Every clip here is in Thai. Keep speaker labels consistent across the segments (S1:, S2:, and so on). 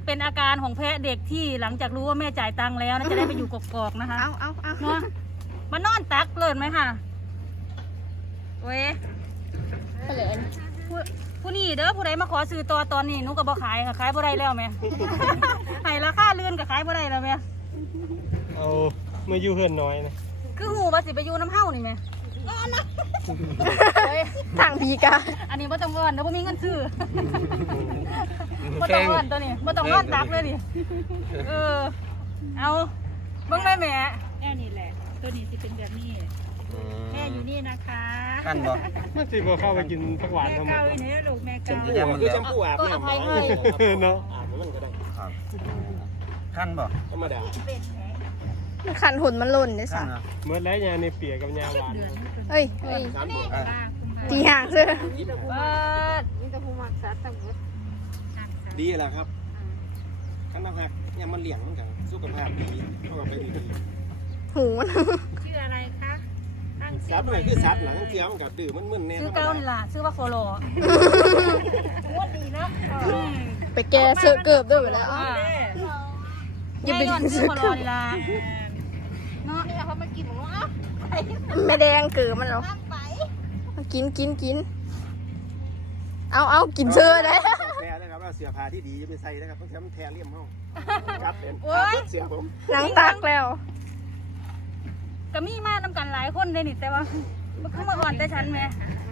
S1: เป็นอาการของแพะเด็กที่หลังจากรู้ว่าแม่จ่ายตังค์แล้วนะจะได้ไปอยู่กอกๆนะคะ
S2: เอา
S1: เนาะมานอนตักเลยไหมค่ะเว้ยผู้นี่เด้อผู้ใดมาขอซื้อตัวตอนนี้หนูก็บ่ขายค่ะขายบ่ได้แล้วแม่ ให้ราคาเลื่อนก็ขายบ่ได้แล้วแม่
S3: เอาเมื่ออยู่เฮือนน้อยนะ
S1: คือหูว่าสิไปอยู่น้ำเฮ้านี่แม่
S2: ทางพีกา
S1: อันนี้บ่ต้องวอนเดี๋ยวบ่มีเงินซื้อบ่ต้องวอนตัวนี้บ่ต้องวอนตักเลยนี่เอาเบิ่งแม่แม่นี่แหละตัวนี้สิเป็นแบบนี้แม่อยู่นี่นะคะ
S4: ขั้นบ่
S3: ไม่สิบ่เข้าไปกินผักหวานทั้งหมด
S1: แม่เก่าอยู่นี่ลูกแม่เก่า
S3: คือจังผู้อาบน้ำเนาะอาบมันก็ได้
S4: ขั้นบ่
S3: ธรรมดา
S2: ขันหุ่นมันหล่นได้สัก
S3: เมื่อไรยาในเปียกับยาหวาน
S2: เฮ้ยตีห่างเสื้อ
S3: ดีแหละครับขั้นน้ำหักเนี่ยมันเลี้ยงมันกันสุขภาพดีต้องไปดี
S2: หูมัน
S1: ชื่ออะไรคะ
S3: ซัดหน่อยคือซัดหลังเกี้ยวมันกับดื่มมันมึนเนี่ย
S1: ชื่อเก้านี่ล่ะชื่อว่าโคโลว่าดีนะ
S2: ไปแกเสื้อเกือบด้วยไปแล้ว
S1: อย่าไปกินเสื้อเกือบนี่ล่ะเนาะ
S2: เขามากินของเราไม่แดงเกือบมันหรอกินเอากินเสื้อเลย
S3: แพ้นะครับเสื้อผ้าที่ดีจะไปใส่นะครับต้องใช้มันแทนเลี่ยมห้องครับเป็นเสียผม
S2: หนังตักแล้ว
S1: ก็มีมานำกันหลายคนเลยนี่แต่ว่ามันเข้ามาอ่อนแต่ฉันไหม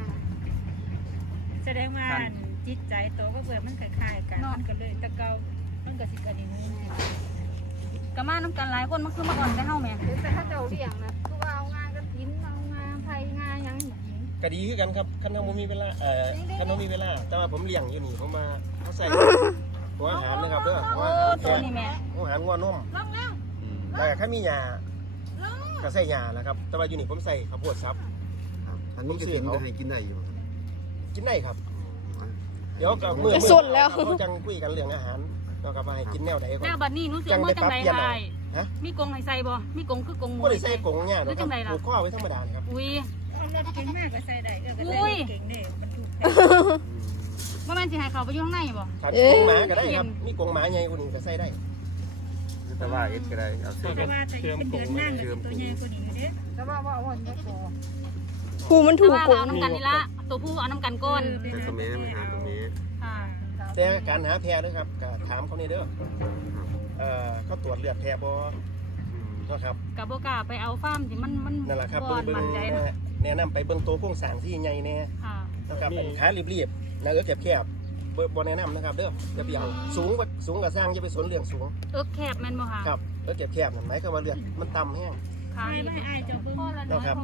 S1: แสดงว่าจิตใจตัวก็เกิดมันคล้ายๆกันมันก็เลยตะเกามันก็สิกันอย่างนี้ก็มานำกันหลายคนมันคือมาอ่อนแต่เฮาแม่
S2: แต่ถ้าเจ้าเลี้ยงนะคือว่าเอางานกันกินเอางานไทยงานยัง
S3: ก็ดีคือกันครับคันน้องมีเวลาคันน้องมีเวลาแต่ว่าผมเลี้ยงอยู่นี่ผมมาเขาใส่หัวอาหารนะครับเด้อ
S1: ตัวนี้แม่
S3: หัวอาหารงัวนมแต่ถ้ามียาก็ใส่ยานะครับแต่ว่าอยู่นี่ผมใส่ข้าวโพดซับ
S4: อันนี้ก็เสียเขาให้กินได้อยู่
S3: กินได้ครับเดี๋ยวกับมือ
S2: สุดแล้ว
S3: เราจังคุยกันเรื่องอาหารเราก็มาให้กินแนวไหนก่อน
S1: แล้วบัดนี้นู้เสียงว่าจังไรไรมีกงให้ใส่บ่มีกงคือกงมวย
S3: ไม่ได้ใส่กงเนี่ยนะครับผูกข้อไว้ธรรมดาครับ
S1: อุ้ย
S5: เก่งมากก็ใส่ได้
S1: อุ้ย
S5: เก่งเนี่ยมันถูก
S1: ว่ามันสิให้เขาไปอยู่ข้างในบ่
S3: ถ้ากงหมาก็ได้ครับมีกงหมาใหญ่คนนึงก็ใส่ได้
S4: แต่ว่าเอ็ดก็ได้เอาเสื้อ
S5: เชื่อมกงนั่งตัวใหญ่คนนี้เด้
S2: แต่ว่าวันนี้ผู้มันถูกกง
S1: เอาน้ำกันนี่ละตัวผู้เอาน้ำกันก้น
S4: แต่สมัยมันหาตรงนี้
S3: แต่การหาแพรด้วยครับก็ถามเขาเนี่ยเด้อเขาตรวจเลือดแพรบ่นะครับ
S1: กับโบกาไปเอาฟาร์มที่มัน
S3: นั่นแหละครับเบิ้งแนะนำไปเบิ้งตัวพวงสางที่ใหญ่แน่นะครับเป็นขารีบๆนะแคบๆบ่แนะนำนะครับเด้ออย่าไปเอาสูงกับสร้างอย่าไปสนเรื่องสูง
S1: แคบแม่นบ่ค่ะ
S3: ครับแคบนั่นหมายความว่าเลือดมันต่ำแห้ง
S5: ไม่อายเจ้าเบิ้ง
S3: นะครับ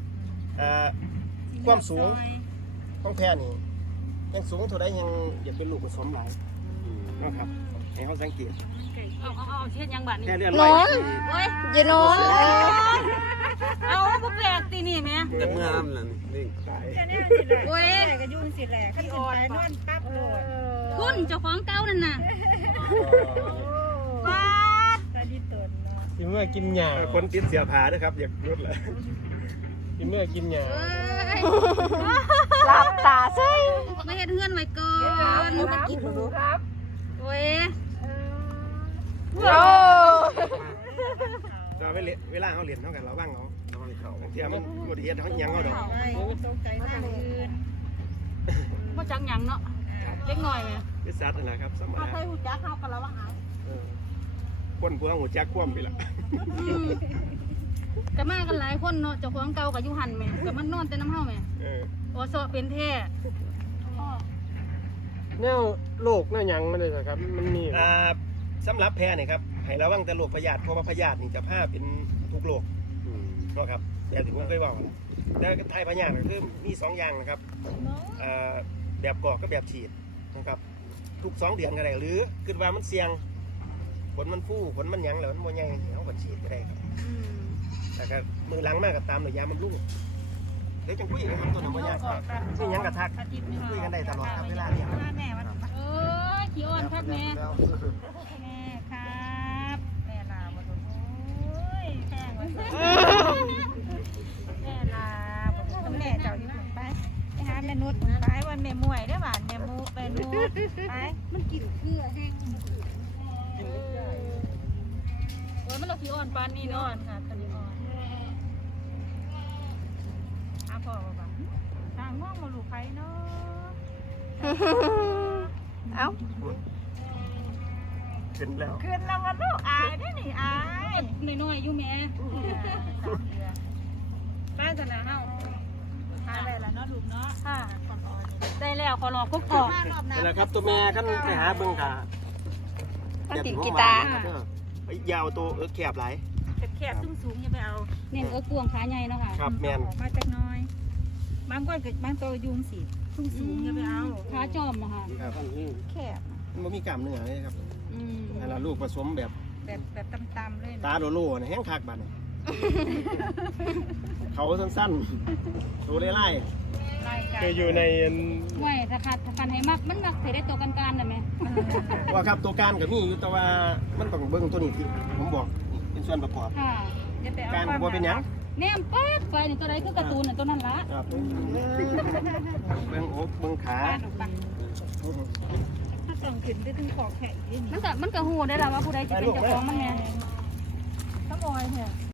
S3: ความสูงของแพรนี่ยังสูงเท่าใดยังอย่าเป็นลูกผสมหลายนะครับให้เขาสังเกต
S1: เอาเช็ดยังบัดนี่
S3: น้อง
S1: เฮ้ย
S2: อย่าน้อง
S1: เอาบ่แปลกตีนี่แม่
S4: แต่เมื่ออ้ำนั่นนี่
S5: โอ้ยก็ยุ่งสิแหละขั้นตอนนอนปั๊บโหลด
S1: คุณเจ้าของเก่านั่นน่ะว้า
S5: ตาดีตนเนาะ
S3: กินเมื่อกินหญ้าคนติดเสียผาด้วยครับอยากลดเลยกินเมื่อกินหญ้า
S2: หลับตาใช่
S1: ไม่เห็นเพื่อนไว้ก่อน
S2: มากินดูครับ
S1: โอ้ย
S3: เราเวลาเขาเรียนเท่ากันเราบ้างเขาเทียมมันบทเรียนเขายังเขาดอก
S5: ตกใจหน้าอื่น
S1: ว่าจังยังเนาะเล็กหน่อยไหม
S3: วิสัชนะครับสมัย
S1: ใครหูจักเข้ากันแล้วว่าหา
S3: คนพวกหูจักคว่ำไปละ
S1: ก็มากันหลายคนเนาะเจ้าของเก่ากับยุหันแม่ก็มันนอนแต่น้ำเห่าแม่โอโซเป็นแท้
S3: แนวโรคแนวยังมันเลยครับมันมีสำหรับแพรเนี่ยครับให้ระวังแต่โรคพยาธิเพราะว่าพยาธินี่จะพาเป็นทุกโรคนะครับแต่ถึงว่าเคยบอกแต่ไทยพยาธิก็คือมี2อย่างนะครับแบบกรอกกับแบบฉีดนะครับทุก2 เดือนก็ได้หรือคิดว่ามันเสี่ยงผลมันฟูผลมันยังแล้วมันโมยังเขาก็ฉีดก็ได้ครับแต่ก็มือล้างมากกับตามหน่วยยามันรุ่งเดี๋ยวจังคุยกันครับตัวหนึ่งโมยังนี่ยังกระทักคุยกันได้ตลอดครับเวลาเนี่ย
S1: ขี้อ่อนครับแม่ครับแม่ลาบนโอ้ยแห้งวันแม่ลาแม่เจ้าอยู่ไปหาแม่นุชไปวันแม่มวยได้หวานแม่มูไปนุชไปมันกินเครือแห้ง
S3: กินไม่ได้
S1: โอ้ยมันเราขี้อ่อนปานนี่เนาะค่ะตอนนี้อ่อนพ่อบอกทางง่วงมาลูกใครเนาะ
S2: เอ้า
S3: ขึ้นแล้ว
S5: ขึ้นแล้วมันลูกอายได้นี่อาย
S1: น้อยๆอยู่แม่ป้าสนาเฮา
S5: อะไรล่ะเนาะลูกเนาะ
S1: ค่ะได้แล้วขอรอกุ๊กกอก
S5: มารอบหน้า
S3: นี่แหละครับตัวแม่ขั้นไปหาเบิ่งค่ะ
S2: มันติดกีตาร์
S3: ยาวตัวแคบหลาย
S5: แคบๆสูงๆอย่าไปเอา
S1: เนี่ยกวงขาใหญ่เนาะค่ะ
S3: ครับแมน
S5: ออกมาจากน้อยบางก้อนกับบางตัวยุงสิสูงๆอย่าไปเอา
S1: ขาจอมอะค่ะ
S3: ครับ
S5: แคบ
S3: มันมีกล้ามเนื้อเลยครับ
S1: อืม
S3: นั่นล่ะลูกผสมแบบ
S5: แบบต่ำๆเลย
S3: ตาโลโลนะแห้งคักบัดนี้เขาสั้นๆตัวไล่
S5: รายการ
S3: คืออยู่ใน
S1: ไว้ถ้าขาดให้มักมันมักสิได้ตัวกันได้ไหม
S3: ว่าครับตัวการกับมีอยู่แต่ว่ามันต้องเบิ่งตัวนี้ที่ผมบอกเป็นส่วนประกอบ
S1: ค่ะ
S5: อย่าไปเอา
S3: การบ่เป็นหยัง
S1: แนมป๊าดไปนี่ตัวใดคือการ์ตูนน่ะตัวนั้นละ
S3: ครับเบิ่งอกเบิ่งขา
S5: ถ้าต้องขึ้นไปถึงขอบแขนอีกนี่
S1: มันก็ฮู้ได้ล่ะว่าผู้ใดสิเป็นเจ้าของมันแน่
S5: ต้องออยเนี่ย